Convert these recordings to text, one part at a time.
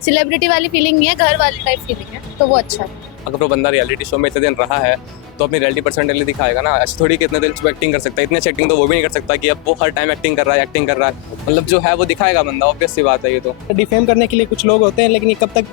Celebrity वाली feeling नहीं है, घर वाली टाइप फीलिंग है, तो वो अच्छा है। अगर वो बंदा रियलिटी शो में इतने दिन रहा है तो अपनी रियलिटी पर्सनैलिटी दिखाएगा ना। ऐसे थोड़ी कि इतने दिन एक्टिंग कर सकता है, इतनी अच्छी एक्टिंग तो वो भी नहीं कर सकता कि अब वो हर टाइम एक्टिंग कर रहा है। मतलब जो है वो दिखाएगा बंदा, ऑब्वियस सी बात है ये तो। डिफेम करने के लिए कुछ लोग होते हैं, लेकिन ये कब तक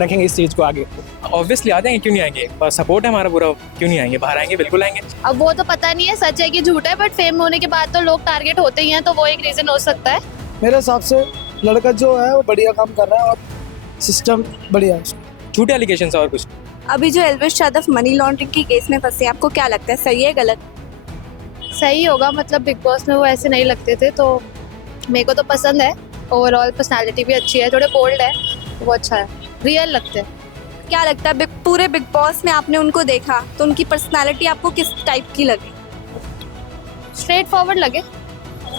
रखेंगे इस चीज़ को आगे। ऑब्वियसली आ जाएंगे, क्यों नहीं आएंगे, सपोर्ट है हमारा पूरा, क्यों नहीं आएंगे, बाहर आएंगे, बिल्कुल आएंगे। अब वो तो पता नहीं है सच है कि झूठ है, बट फेम होने के बाद तो लोग टारगेट होते ही हैं, तो वो एक रीजन हो सकता है। मेरे हिसाब से लड़का जो है वो बढ़िया काम कर रहा है और सिस्टम बढ़िया है। झूठे एलिगेशन और कुछ। अभी जो एल्विश यादव मनी लॉन्ड्रिंग की केस में फंसे, आपको क्या लगता है, सही है गलत? सही होगा, मतलब बिग बॉस में वो ऐसे नहीं लगते थे, तो मेरे को तो पसंद है। ओवरऑल पर्सनालिटी भी अच्छी है, थोड़े बोल्ड है, वो अच्छा है, रियल लगते हैं। क्या लगता है पूरे बिग बॉस में आपने उनको देखा तो उनकी पर्सनालिटी आपको किस टाइप की लगी? स्ट्रेट फॉरवर्ड लगे,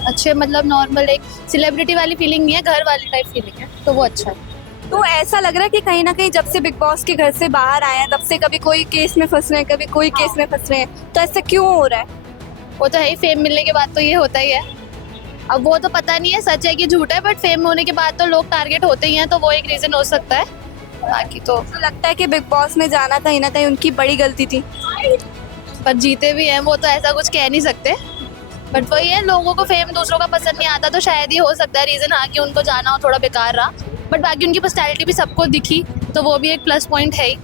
अच्छे, मतलब नॉर्मल, एक सेलिब्रिटी वाली फीलिंग नहीं है, घर वाली टाइप फीलिंग है, तो वो अच्छा है। तो ऐसा लग रहा है कि कहीं ना कहीं जब से बिग बॉस के घर से बाहर आए हैं तब से कभी कोई केस में फंस रहे हैं, कभी कोई केस में फंस रहे हैं, तो ऐसा क्यों हो रहा है? वो तो है ही, फेम मिलने के बाद तो ये होता ही है। अब वो तो पता नहीं है सच है कि झूठ है, बट फेम होने के बाद तो लोग टारगेट होते ही हैं, तो वो एक रीजन हो सकता है। बाकी तो लगता है कि बिग बॉस में जाना कहीं ना कहीं उनकी बड़ी गलती थी। पर जीते भी हैं वो, तो ऐसा कुछ कह नहीं सकते। बट वही है, लोगों को फेम दूसरों का पसंद नहीं आता, तो शायद ही हो सकता है रीजन, हाँ, कि उनको जाना हो थोड़ा बेकार रहा। बट बाकी उनकी पर्सनैलिटी भी सबको दिखी, तो वो भी एक प्लस पॉइंट है ही।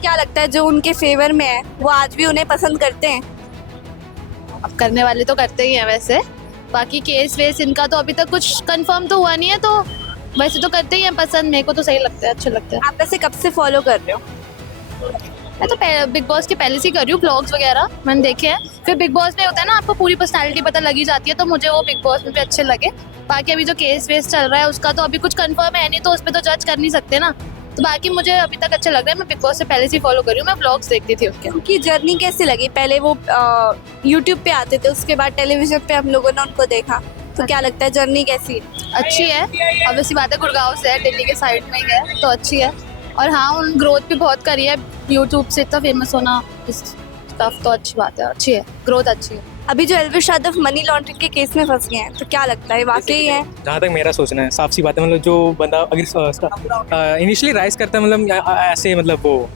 क्या लगता है जो उनके फेवर में है वो आज भी उन्हें पसंद करते हैं? अब करने वाले तो करते ही हैं वैसे। बाकी केस वेस इनका तो अभी तक कुछ कंफर्म तो हुआ नहीं है, तो वैसे तो करते ही हैं पसंद। मेरे को तो सही लगता है, अच्छे लगते हैं। आप वैसे कब से फॉलो कर रहे हो? मैं तो बिग बॉस के पहले से ही कर रही हूँ, ब्लॉग्स वगैरह मैंने देखे हैं। फिर बिग बॉस में होता है ना, आपको पूरी पर्सनालिटी पता लगी जाती है, तो मुझे वो बिग बॉस में भी अच्छे लगे। बाकी अभी जो केस वेस चल रहा है उसका तो अभी कुछ कंफर्म है नहीं, तो उस पर तो जज कर नहीं सकते ना। तो बाकी मुझे अभी तक अच्छा लग रहा है। मैं बिग बॉस से पहले से ही फॉलो कर रही हूँ, मैं ब्लॉग्स देखती थी उनके। उनकी जर्नी कैसी लगी? पहले वो यूट्यूब पे आते थे, उसके बाद टेलीविजन पे हम लोगों ने उनको देखा, तो क्या लगता है जर्नी कैसी है? अच्छी है, अब ऐसी बात है, गुड़गांव से है, दिल्ली के साइड में ही है, तो अच्छी है। और हाँ, उन ग्रोथ भी बहुत करी है, यूट्यूब से इतना फेमस होना, इस स्टफ तो अच्छी बात है, अच्छी है, ग्रोथ अच्छी है। अभी जो एल्विश यादव मनी लॉन्ड्रिंग के केस में फंस गए हैं, तो क्या लगता है वाकई है? जहाँ तक मेरा सोचना है, साफ सी बात है, मतलब जो बंदा अगर इनिशियली राइज करता है, मतलब ऐसे, मतलब वो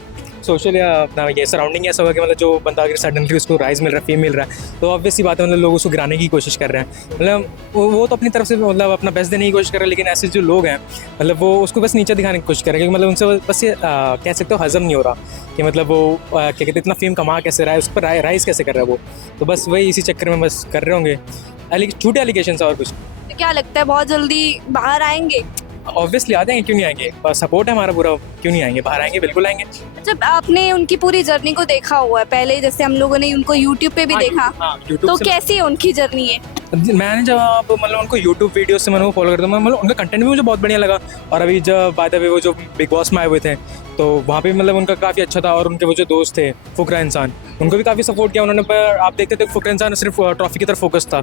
सोशल या अपना ये सराउंडिंग ऐसा हुआ कि मतलब जो बंदा अगर सडनली उसको राइज मिल रहा है, फेम मिल रहा है, तो ऑब्वियस सी बात है, मतलब लोग उसको गिराने की कोशिश कर रहे हैं। मतलब वो तो अपनी तरफ से मतलब अपना बेस्ट देने की कोशिश कर रहे हैं, लेकिन ऐसे जो लोग हैं मतलब वो उसको बस नीचे दिखाने की कोशिश कर रहे हैं, क्योंकि मतलब उनसे बस ये कह सकते हो हजम नहीं हो रहा कि मतलब वो क्या कहते हैं, इतना फेम कमा कैसे रहा है, उस पर राइज कैसे कर रहा है वो। तो बस वही इसी चक्कर में बस कर रहे होंगे झूठे एलिगेशन और कुछ। तो क्या लगता है बहुत जल्दी बाहर आएंगे? ऑब्वियसली आ जाएंगे, क्यों नहीं आएंगे, सपोर्ट है हमारा पूरा, क्यों नहीं आएंगे, बाहर आएंगे, बिल्कुल आएंगे। जब आपने उनकी पूरी जर्नी को देखा हुआ है पहले, जैसे हम लोगों ने उनको यूट्यूब पे भी देखा, तो कैसी है उनकी जर्नी है? मैंने जब मतलब उनको यूट्यूब वीडियो से मैंने वो फॉलो करता हूँ, मतलब उनका कंटेंट भी मुझे बहुत बढ़िया लगा। और अभी जब बाय द वे वो जो बिग बॉस में आए हुए थे, तो वहाँ पे मतलब उनका काफ़ी अच्छा था। और उनके वो जो दोस्त थे फुकरा इंसान, उनको भी काफ़ी सपोर्ट किया उन्होंने। पर आप देखते थे फुकरा इंसान सिर्फ ट्रॉफी की तरफ फोकस था,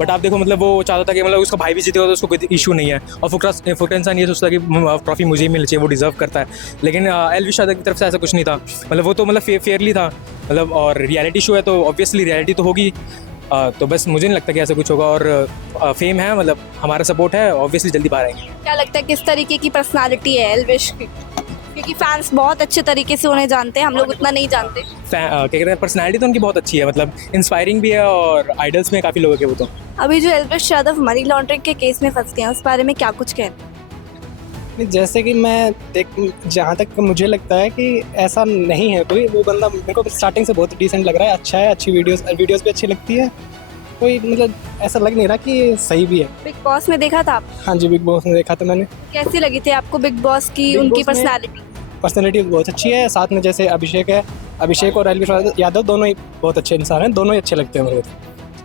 बट आप देखो मतलब वो चाहता था कि मतलब उसका भाई भी जीतेगा तो उसको कोई इशू नहीं है। और फुकरा इंसान ये सोचता कि ट्रॉफी मुझे ही मिलनी चाहिए, वो डिजर्व करता है। लेकिन एल्विश यादव की तरफ से ऐसा कुछ नहीं था, मतलब वो तो मतलब फेयरली था, मतलब। और रियलिटी शो है तो ऑब्वियसली रियलिटी तो होगी, तो बस मुझे नहीं लगता कि ऐसा कुछ होगा। और फेम है, मतलब हमारा सपोर्ट है, ऑब्वियसली जल्दी बाहर आएंगे। क्या लगता है किस तरीके की पर्सनालिटी है एल्विश की? क्योंकि फैंस बहुत अच्छे तरीके से उन्हें जानते हैं, हम लोग उतना नहीं जानते। क्या कहते हैं, पर्सनैलिटी तो उनकी बहुत अच्छी है, मतलब इंस्पायरिंग भी है, और आइडल्स में काफ़ी लोगों के वो तो। अभी जो एल्विश यादव मनी लॉन्ड्रिंग के केस में फंस गए हैं, उस बारे में क्या कुछ कहना? जैसे कि मैं जहाँ तक मुझे लगता है कि ऐसा नहीं है कोई। वो बंदा मेरे को स्टार्टिंग से बहुत डिसेंट लग रहा है, अच्छा है, अच्छी वीडियोस भी अच्छी लगती है। कोई मतलब ऐसा लग नहीं रहा कि सही भी है। बिग बॉस में देखा था आप? हाँ जी, बिग बॉस में देखा था मैंने। कैसी लगी थी आपको बिग बॉस की बिग उनकी बॉस में पर्सनैलिटी बहुत अच्छी है। साथ में जैसे अभिषेक है, अभिषेक और एल्विश यादव दोनों ही बहुत अच्छे इंसान हैं, दोनों ही अच्छे लगते हैं मेरे को,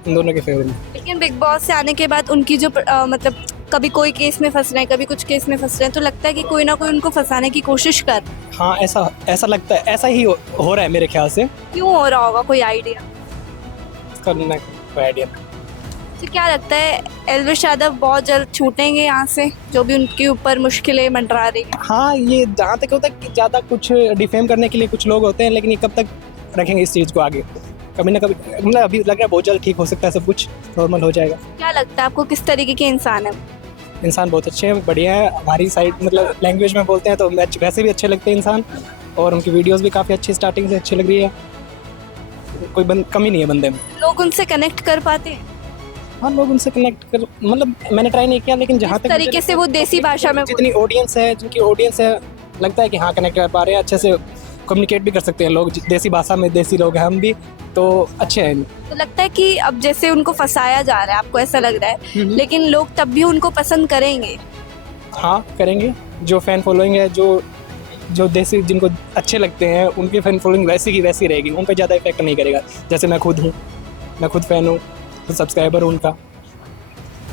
इन दोनों के फेवरेट। लेकिन बिग बॉस से आने के बाद उनकी जो मतलब कभी कोई केस में फंस रहे हैं, कभी कुछ केस में फंस रहे हैं, तो लगता है कि कोई ना कोई उनको फंसाने की कोशिश कर। हाँ, ऐसा लगता है, ऐसा ही हो रहा है मेरे ख्याल से। क्यों हो रहा होगा, कोई आइडिया? करना कोई आइडिया। तो क्या लगता है एल्विश यादव बहुत जल्द छूटेंगे यहाँ से, जो भी उनके ऊपर मुश्किलें मंडरा रही हैं? हाँ, ये जहाँ तक होता है कि ज़्यादा कुछ डिफेम करने के लिए कुछ लोग होते हैं, लेकिन ये कब तक रखेंगे इस चीज़ को आगे? कभी ना कभी, मतलब अभी लग रहा है बहुत जल्द ठीक हो सकता है, सब कुछ नॉर्मल हो जाएगा। क्या लगता है आपको किस तरीके के इंसान है? इंसान बहुत अच्छे हैं, बढ़िया है। हमारी साइड मतलब लैंग्वेज में बोलते हैं तो वैसे भी अच्छे लगते हैं इंसान, और उनकी वीडियोस भी काफ़ी अच्छी स्टार्टिंग से अच्छी लग रही है। कोई कमी नहीं है बंदे में। लोग उनसे कनेक्ट कर पाते हैं हाँ, लोग उनसे कनेक्ट कर, मतलब मैंने ट्राई नहीं किया, लेकिन जहाँ इस तक तरीके से वो देसी भाषा में जितनी ऑडियंस है, जिनकी ऑडियंस है, लगता है कि हाँ कनेक्ट कर पा रहे हैं, अच्छे से कम्युनिकेट भी कर सकते हैं लोग। देसी भाषा में देसी लोग हैं हम भी, तो अच्छे हैं। तो लगता है कि अब जैसे उनको फंसाया जा रहा है, आपको ऐसा लग रहा है, लेकिन लोग तब भी उनको पसंद करेंगे। हाँ करेंगे, जो फैन फॉलोइंग है, जो देसी जिनको अच्छे लगते हैं, उनकी फैन फॉलोइंग वैसी की वैसी रहेगी, उन पर ज़्यादा इफेक्ट नहीं करेगा। जैसे मैं खुद हूँ, मैं खुद फैन हूँ, तो सब्सक्राइबर हूँ उनका,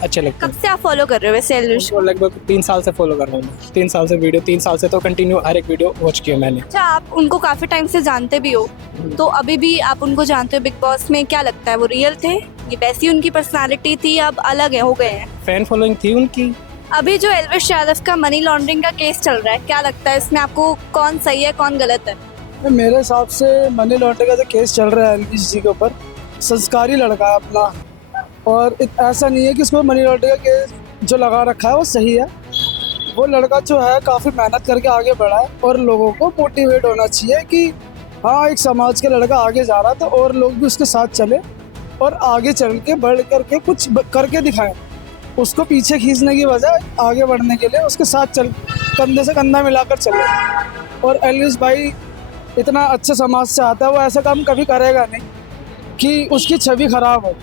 अच्छे लगते कब हैं। से आप फॉलो कर रहे हो वैसे एल्विश? उनको लगभग 3 साल से फॉलो कर रहा हूँ मैं। 3 साल से वीडियो, 3 साल से तो कंटिन्यू हर एक वीडियो वॉच किया मैंने। अच्छा, आप उनको काफी टाइम से जानते भी हो, तो अभी भी आप उनको जानते हो बिग बॉस में, क्या लगता है वो रियल थे, ये वैसी उनकी पर्सनालिटी थी, अब अलग है, हो गए हैं? फैन फॉलोइंग थी उनकी। अभी जो एल्विश यादव का मनी लॉन्ड्रिंग का केस चल रहा है, क्या लगता है इसमें आपको कौन सही है कौन गलत है? मेरे हिसाब से मनी लॉन्ड्रिंग का जो केस चल रहा है एलविश जी के ऊपर, संस्कारी लड़का है अपना, और ऐसा नहीं है कि उसको मनी लॉन्ड्रिंग का केस जो लगा रखा है वो सही है। वो लड़का जो है काफ़ी मेहनत करके आगे बढ़ा है, और लोगों को मोटिवेट होना चाहिए कि हाँ एक समाज का लड़का आगे जा रहा है, तो और लोग भी उसके साथ चले और आगे चल के बढ़ करके कुछ करके दिखाएं। उसको पीछे खींचने की बजाय आगे बढ़ने के लिए उसके साथ चल, कंधे से कंधा मिलाकर चले। और एल्विश भाई इतना अच्छे समाज से आता है, वो ऐसा काम कभी करेगा नहीं कि उसकी छवि खराब हो।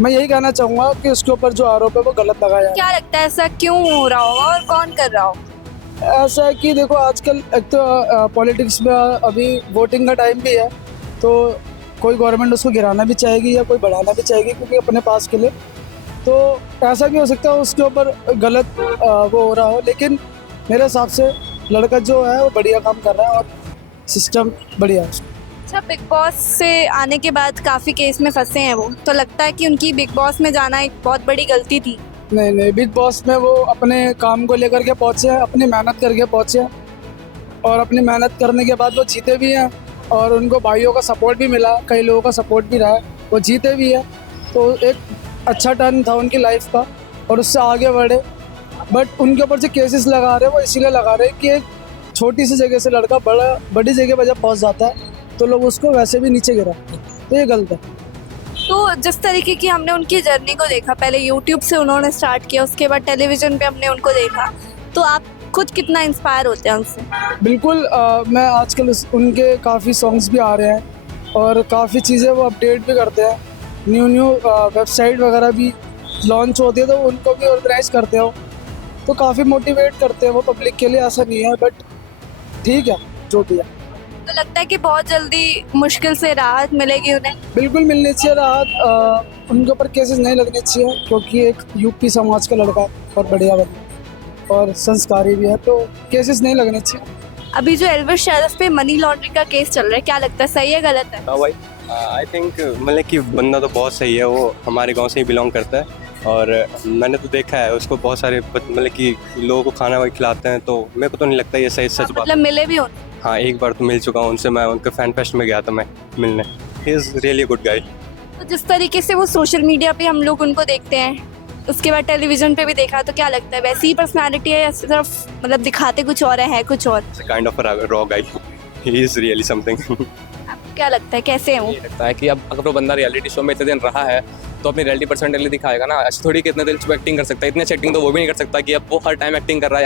मैं यही कहना चाहूँगा कि उसके ऊपर जो आरोप है वो गलत लगाया है। क्या लगता है ऐसा क्यों हो रहा होगा और कौन कर रहा हो? ऐसा है कि देखो आजकल एक तो पॉलिटिक्स में अभी वोटिंग का टाइम भी है, तो कोई गवर्नमेंट उसको गिराना भी चाहेगी या कोई बढ़ाना भी चाहेगी, क्योंकि अपने पास के लिए। तो ऐसा भी हो सकता है उसके ऊपर गलत वो हो रहा हो, लेकिन मेरे हिसाब से लड़का जो है वो बढ़िया काम कर रहा है और सिस्टम बढ़िया है। अच्छा, बिग बॉस से आने के बाद काफ़ी केस में फंसे हैं वो, तो लगता है कि उनकी बिग बॉस में जाना एक बहुत बड़ी गलती थी? नहीं, बिग बॉस में वो अपने काम को लेकर के पहुँचे हैं, अपनी मेहनत करके पहुँचे हैं, और अपनी मेहनत करने के बाद वो जीते भी हैं, और उनको भाइयों का सपोर्ट भी मिला, कई लोगों का सपोर्ट भी रहा है, वो जीते भी हैं। तो एक अच्छा टर्न था उनकी लाइफ का, और उससे आगे बढ़े। बट उनके ऊपर जो केसेस लगा रहे हैं वो इसीलिए लगा रहे हैं कि एक छोटी सी जगह से लड़का बड़ी जगह पर जब पहुँच जाता है तो लोग उसको वैसे भी नीचे गिरा, तो ये गलत है। तो जिस तरीके की हमने उनकी जर्नी को देखा, पहले यूट्यूब से उन्होंने स्टार्ट किया, उसके बाद टेलीविज़न पे हमने उनको देखा, तो आप खुद कितना इंस्पायर होते हैं उनसे? बिल्कुल, मैं आजकल उनके काफ़ी सॉन्ग्स भी आ रहे हैं, और काफ़ी चीज़ें वो अपडेट भी करते हैं, न्यू वेबसाइट वगैरह भी लॉन्च होती है, तो उनको भी ऑर्गेनाइज करते हो, तो काफ़ी मोटिवेट करते हैं वो पब्लिक के लिए। ऐसा नहीं है, बट ठीक है जो भी है। तो लगता है कि बहुत जल्दी मुश्किल से राहत मिलेगी उन्हें? बिल्कुल मिलनी चाहिए राहत। उनके ऊपर केसेस नहीं लगने चाहिए, क्योंकि एक यूपी समाज का लड़का और बढ़िया बंदा और संस्कारी भी है, तो केसेस नहीं लगने चाहिए। अभी जो एल्विश यादव पे मनी लॉन्ड्रिंग का केस चल रहा है, क्या लगता है सही है गलत है? हाँ भाई, आई थिंक मतलब कि बंदा तो बहुत सही है, वो हमारे गांव से ही बिलोंग करता है, और मैंने तो देखा है उसको बहुत सारे मतलब कि लोगों को खाना वाना खिलाते हैं, तो मेरे को तो नहीं लगता ये सही सच बात। मतलब मिले भी उन्हें? हाँ, एक बार तो मिल चुका हूँ उनसे, मैं उनके फैन फेस्ट में गया था मैं मिलने। He is really good guy. तो जिस तरीके से वो सोशल मीडिया पे हम लोग उनको देखते हैं, उसके बाद टेलीविजन पे भी देखा, तो क्या लगता है वैसी ही पर्सनालिटी है या सिर्फ मतलब दिखाते कुछ और है कुछ और? Kind of raw guy, he is really something. आपको क्या लगता है कैसे है वो? ये लगता है कि अब अगर वो बंदा रियलिटी शो में इतने दिन रहा है तो अपनी रियलिटी पर्सनैलिटी दिखाएगा ना। ऐसे थोड़ी कि इतने दिन वो एक्टिंग कर सकता है, इतने अच्छी एक्टिंग तो वो भी नहीं कर सकता कि अब वो हर टाइम एक्टिंग कर रहा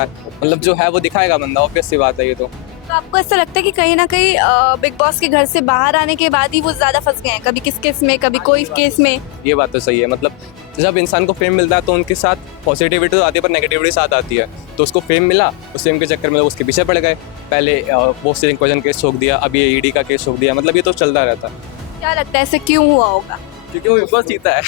है, मतलब जो है वो दिखाएगा बंदा, ऑब्वियस सी बात है ये तो। तो आपको ऐसा लगता है कि कहीं ना कहीं बिग बॉस के घर से बाहर आने के बाद ही वो ज़्यादा फंस गए हैं, कभी किस केस में कभी कोई केस में? ये बात तो सही है, मतलब जब इंसान को फेम मिलता है तो उनके साथ पॉजिटिविटी तो आती है पर नेगेटिविटी साथ आती है। तो उसको फेम मिला, उस फेम के चक्कर में उसके पीछे पड़ गए, पहले वो स्टीलिंग पॉइजन केस ठोक दिया, अब ये ईडी का केस ठोक दिया, मतलब ये तो चलता रहता है। क्या लगता है ऐसे क्यों हुआ होगा? क्योंकि वो बिग बॉस जीता है।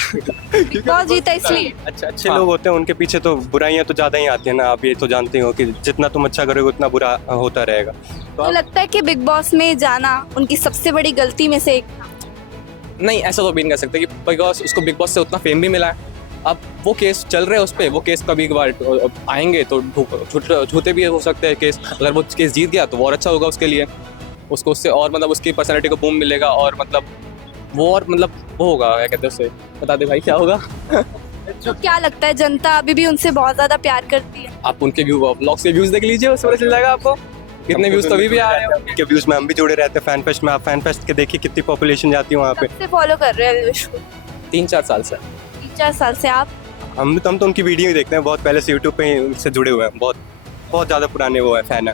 बिग बॉस जीता इसलिए? अच्छे लोग होते हैं, उनके पीछे तो बुराइयां तो ज़्यादा ही आती है ना। आप ये तो जानते हो कि जितना तुम अच्छा करोगे उतना बुरा होता रहेगा। तो लगता है कि बिग बॉस में जाना उनकी सबसे बड़ी गलती में से एक था? नहीं, ऐसा तो भी नहीं कह सकते कि बिकॉज उसको बिग बॉस से उतना फेम भी मिला है। अब वो केस चल रहे हैं उस पर, वो केस कभी कभार आएंगे तो झूठे भी हो सकते हैं केस। अगर वो केस जीत गया तो वो और अच्छा होगा उसके लिए, उसको उससे और मतलब उसकी पर्सनैलिटी को बूम मिलेगा, और मतलब वो और मतलब वो होगा, क्या कहते हैं उससे, बता दे भाई क्या होगा? तो क्या लगता है जनता अभी भी उनसे बहुत ज्यादा प्यार करती है? आप उनके ब्लॉग्स के व्यूज देख लीजिए, उससे पता चल जाएगा आपको कितने व्यूज तो अभी भी आ रहे हैं। के व्यूज में हम भी जुड़े रहते हैं फैन फेस्ट में। आप फैन फेस्ट के देखिए कितनी पॉपुलेशन जाती है वहाँ पे। कब से फॉलो कर रहे हैं एल्विश को? 3-4 साल से 3-4 साल से आप? हम तो उनकी वीडियो ही देखते हैं बहुत पहले से, यूट्यूब पे ही उनसे जुड़े हुए हैं। बहुत बहुत ज़्यादा पुराने वो है फैन है।